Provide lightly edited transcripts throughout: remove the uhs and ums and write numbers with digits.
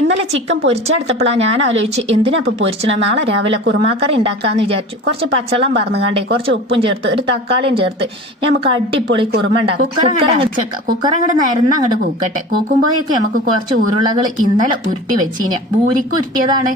ഇന്നലെ ചിക്കൻ പൊരിച്ചെടുത്തപ്പോഴാണ് ഞാൻ ആലോചിച്ച് എന്തിനാ ഇപ്പൊ പൊരിച്ചണ, നാളെ രാവിലെ കുറുമാക്കറി ഉണ്ടാക്കാന്ന് വിചാരിച്ചു. കുറച്ച് പച്ചവെള്ളം പറന്നുകാണ്ടേ കുറച്ച് ഉപ്പും ചേർത്ത് ഒരു തക്കാളിയും ചേർത്ത് നമുക്ക് അടിപൊളി കുറുമ ഉണ്ടാക്കും. കുക്കർ അങ്ങോട്ട് നിരന്ന് അങ്ങോട്ട് കൂക്കട്ടെ. കൂക്കുമ്പോഴേക്ക് നമുക്ക് കുറച്ച് ഉരുളകൾ ഇന്നലെ ഉരുട്ടി വെച്ചിന്. ഭൂരിക്ക് ഉരുട്ടിയതാണ്.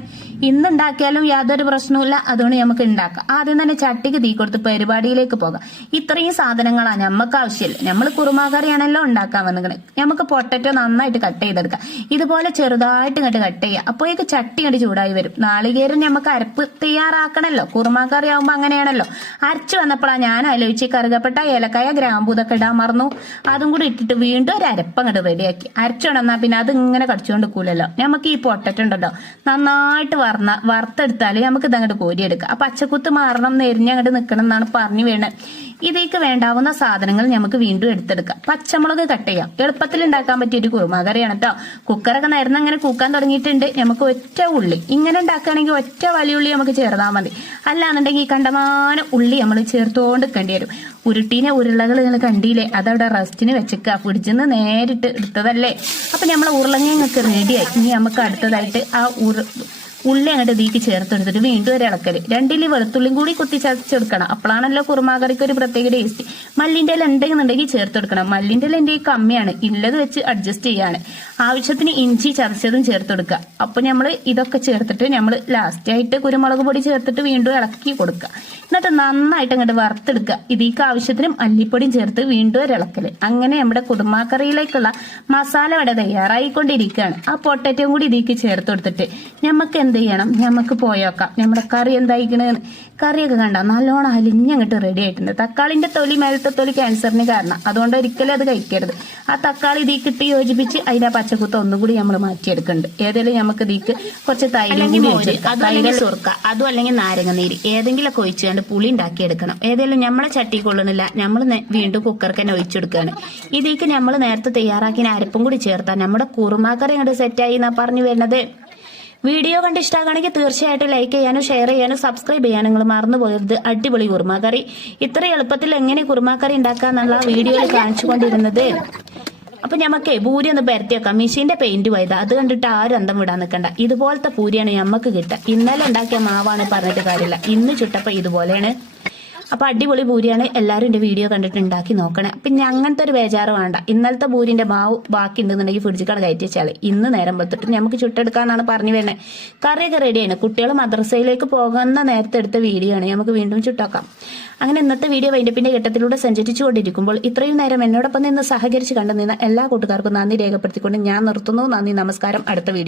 ഇന്ന് ഉണ്ടാക്കിയാലും യാതൊരു പ്രശ്നവുമില്ല, അതുകൊണ്ട് നമുക്ക് ഉണ്ടാക്കാം. ആദ്യം തന്നെ ചട്ടിക്ക് തീ കൊടുത്ത് പരിപാടിയിലേക്ക് പോകാം. ഇത്രയും സാധനങ്ങളാണ് നമുക്ക് ആവശ്യമില്ല. നമ്മൾ കുറുമാക്കറിയാണല്ലോ ഉണ്ടാക്കാൻ വന്നിട്ട്. നമുക്ക് പൊട്ടറ്റോ നന്നായിട്ട് കട്ട് ചെയ്തെടുക്കാം. ഇതുപോലെ ചെറുതായിട്ട് ഇങ്ങോട്ട് കട്ട് ചെയ്യുക. അപ്പോഴേക്ക് ചട്ടി ഇങ്ങോട്ട് ചൂടായി വരും. നാളികേരം നമുക്ക് അരപ്പ് തയ്യാറാക്കണല്ലോ. കുറുമാക്കറി ആവുമ്പോ അങ്ങനെയാണല്ലോ. അരച്ചു വന്നപ്പോഴാണ് ഞാൻ ആലോചിച്ച് കറുകപ്പെട്ട ഏലക്കായ ഗ്രാമ്പൂ ഇതൊക്കെ ഇടാൻ മറന്നു. അതും കൂടി ഇട്ടിട്ട് വീണ്ടും ഒരു അരപ്പ് അങ്ങോട്ട് റെഡിയാക്കി. അരച്ചുകൊണ്ടെന്നാ പിന്നെ അത് ഇങ്ങനെ കടിച്ചുകൊണ്ട് കൂലല്ലോ. നമുക്ക് ഈ പൊട്ടറ്റോ ഉണ്ടല്ലോ നന്നായിട്ട് വറുത്തെടുത്താല് നമുക്ക് ഇതങ്ങോട്ട് കോരിയെടുക്കാം. ആ പച്ചക്കുത്ത് മാറണം, നെരിഞ്ഞങ്ങോട്ട് നിൽക്കണം എന്നാണ് പറഞ്ഞു വീണത്. ഇതിലേക്ക് വേണ്ടാവുന്ന സാധനങ്ങൾ നമുക്ക് വീണ്ടും എടുത്തെടുക്കാം. പച്ചമുളക് കട്ട് ചെയ്യാം. എളുപ്പത്തിൽ ഉണ്ടാക്കാൻ പറ്റിയൊരു കുറുമാക്കറിയാണ് കേട്ടോ. കുക്കറൊക്കെ നേരം അങ്ങനെ കൂക്കാൻ തുടങ്ങിയിട്ടുണ്ട്. നമുക്ക് ഒറ്റ ഉള്ളി ഇങ്ങനെ ഉണ്ടാക്കുകയാണെങ്കിൽ ഒറ്റ വലിയ ഉള്ളി നമുക്ക് ചേർത്താൽ മതി. അല്ലാന്നുണ്ടെങ്കിൽ കണ്ടമാനം ഉള്ളി നമ്മൾ ചേർത്തുകൊണ്ട് നിൽക്കേണ്ടി വരും. ഉരുട്ടീനെ ഉരുളകൾ നിങ്ങൾ കണ്ടില്ലേ, അതവിടെ റെസ്റ്റിന് വെച്ചേക്കുക. ഫ്രിഡ്ജിൽ നിന്ന് നേരിട്ട് എടുത്തതല്ലേ. അപ്പൊ നമ്മളെ ഉരുളങ്ങയൊക്കെ റെഡിയായി. ഇനി നമുക്ക് അടുത്തതായിട്ട് ആ ഉള്ളി അങ്ങോട്ട് ഇതിലേക്ക് ചേർത്തെടുത്തിട്ട് വീണ്ടും ഒരു ഇളക്കല്. 2 ഇല്ലി വെളുത്തുള്ളിയും കൂടി കുത്തി ചതച്ചെടുക്കണം. അപ്പോഴാണല്ലോ കുറുമാക്കറിക്ക് ഒരു പ്രത്യേക ടേസ്റ്റ്. മല്ലിന്റെ ഇല ഉണ്ടെന്നുണ്ടെങ്കിൽ ചേർത്തെടുക്കണം. മല്ലിന്റെ ഇല എന്റെ കമ്മിയാണ്, ഇല്ലത് വെച്ച് അഡ്ജസ്റ്റ് ചെയ്യാണ്. ആവശ്യത്തിന് ഇഞ്ചി ചതച്ചതും ചേർത്തെടുക്കുക. അപ്പൊ നമ്മൾ ഇതൊക്കെ ചേർത്തിട്ട് നമ്മൾ ലാസ്റ്റ് ആയിട്ട് കുരുമുളക് പൊടി ചേർത്തിട്ട് വീണ്ടും ഇളക്കി കൊടുക്കുക. എന്നിട്ട് നന്നായിട്ട് അങ്ങോട്ട് വറുത്തെടുക്കുക. ഇതിലേക്ക് ആവശ്യത്തിന് മല്ലിപ്പൊടിയും ചേർത്ത് വീണ്ടും ഒരു ഇളക്കല്. അങ്ങനെ നമ്മുടെ കുറുമാക്കറിയിലേക്കുള്ള മസാല ഇവിടെ തയ്യാറായിക്കൊണ്ടിരിക്കുകയാണ്. ആ പൊട്ടറ്റവും കൂടി ഇതിലേക്ക് ചേർത്ത് കൊടുത്തിട്ട് നമുക്ക് എന്ത് ചെയ്യണം, നമുക്ക് പോയോക്കാം നമ്മുടെ കറി എന്തായിക്കണെന്ന്. കറിയൊക്കെ കണ്ട നല്ലോണം അലിഞ്ഞങ്ങോട്ട് റെഡി ആയിട്ടുണ്ട്. തക്കാളിന്റെ തൊലി, മേലത്തെ തൊലി ക്യാൻസറിന് കാരണം, അതുകൊണ്ട് ഒരിക്കലും അത് കഴിക്കരുത്. ആ തക്കാളി ഇതിലേക്ക് ഇട്ട് യോജിപ്പിച്ച് അതിന്റെ പച്ചക്കുത്ത ഒന്നും കൂടി നമ്മൾ മാറ്റിയെടുക്കുന്നുണ്ട്. ഏതെങ്കിലും നമുക്ക് ഇതിലേക്ക് കുറച്ച് തൈര് സുർക്ക, അതും അല്ലെങ്കിൽ നാരങ്ങ നീര് ഏതെങ്കിലും ഒക്കെ ഒഴിച്ചുകൊണ്ട് പുളി ഉണ്ടാക്കിയെടുക്കണം. ഏതെങ്കിലും നമ്മളെ ചട്ടി കൊള്ളണില്ല, നമ്മൾ വീണ്ടും കുക്കർക്ക് തന്നെ ഒഴിച്ചെടുക്കുകയാണ്. ഇതിലേക്ക് നമ്മൾ നേരത്തെ തയ്യാറാക്കിയ അരപ്പും കൂടി ചേർത്താൽ നമ്മുടെ കുറുമാക്കറി അങ്ങോട്ട് സെറ്റായി എന്നാ പറഞ്ഞു വരുന്നത്. വീഡിയോ കണ്ട് ഇഷ്ടമാണെങ്കിൽ തീർച്ചയായിട്ടും ലൈക്ക് ചെയ്യാനും ഷെയർ ചെയ്യാനും സബ്സ്ക്രൈബ് ചെയ്യാനും നിങ്ങൾ മറന്നു പോയത്. അടിപൊളി കുറുമാക്കറി ഇത്ര എളുപ്പത്തിൽ എങ്ങനെ കുറുമാക്കറി ഉണ്ടാക്കാന്നുള്ള വീഡിയോയിൽ കാണിച്ചുകൊണ്ടിരുന്നത്. അപ്പൊ ഞമ്മക്ക് പൂരി ഒന്ന് പരത്തി വെക്കാം. മെഷീന്റെ പെയിന്റ് പോയത് അത് കണ്ടിട്ട് ആരും അന്തം വിടാൻ നിൽക്കണ്ട. ഇതുപോലത്തെ പൂരിയാണ് ഞമ്മക്ക് കിട്ടുക. ഇന്നലെ ഉണ്ടാക്കിയ മാവാണ് പറഞ്ഞിട്ട് കാര്യമില്ല, ഇന്ന് ചുട്ടപ്പോ ഇതുപോലെയാണ്. അപ്പൊ അടിപൊളി പൂരിയാണ്. എല്ലാവരും എന്റെ വീഡിയോ കണ്ടിട്ട് ഉണ്ടാക്കി നോക്കണേ. പിന്നെ അങ്ങനത്തെ ഒരു ബേജാറ് വേണ്ട. ഇന്നലത്തെ പൂരിന്റെ മാവ് ബാക്കി ഉണ്ടെന്നുണ്ടെങ്കിൽ ഫ്രിഡ്ജിക്കാണ് കയറ്റി വെച്ചാൽ ഇന്ന് നേരം വെത്തിട്ട് നമുക്ക് ചുട്ടെടുക്കാന്നാണ് പറഞ്ഞു വരുന്നത്. കറിയൊക്കെ റെഡിയാണ്. കുട്ടികൾ മദ്രസയിലേക്ക് പോകുന്ന നേരത്തെ എടുത്ത വീഡിയോ ആണ്. നമുക്ക് വീണ്ടും ചുട്ടാക്കാം. അങ്ങനെ ഇന്നത്തെ വീഡിയോ വൈൻഡപ്പിന്റെ ഘട്ടത്തിലൂടെ സഞ്ചരിച്ചുകൊണ്ടിരിക്കുമ്പോൾ ഇത്രയും നേരം എന്നോടൊപ്പം നിന്ന് സഹകരിച്ച് കണ്ടുനിന്ന എല്ലാ കൂട്ടുകാർക്കും നന്ദി രേഖപ്പെടുത്തിക്കൊണ്ട് ഞാൻ നിർത്തുന്നു. നന്ദി, നമസ്കാരം. അടുത്ത വീഡിയോ.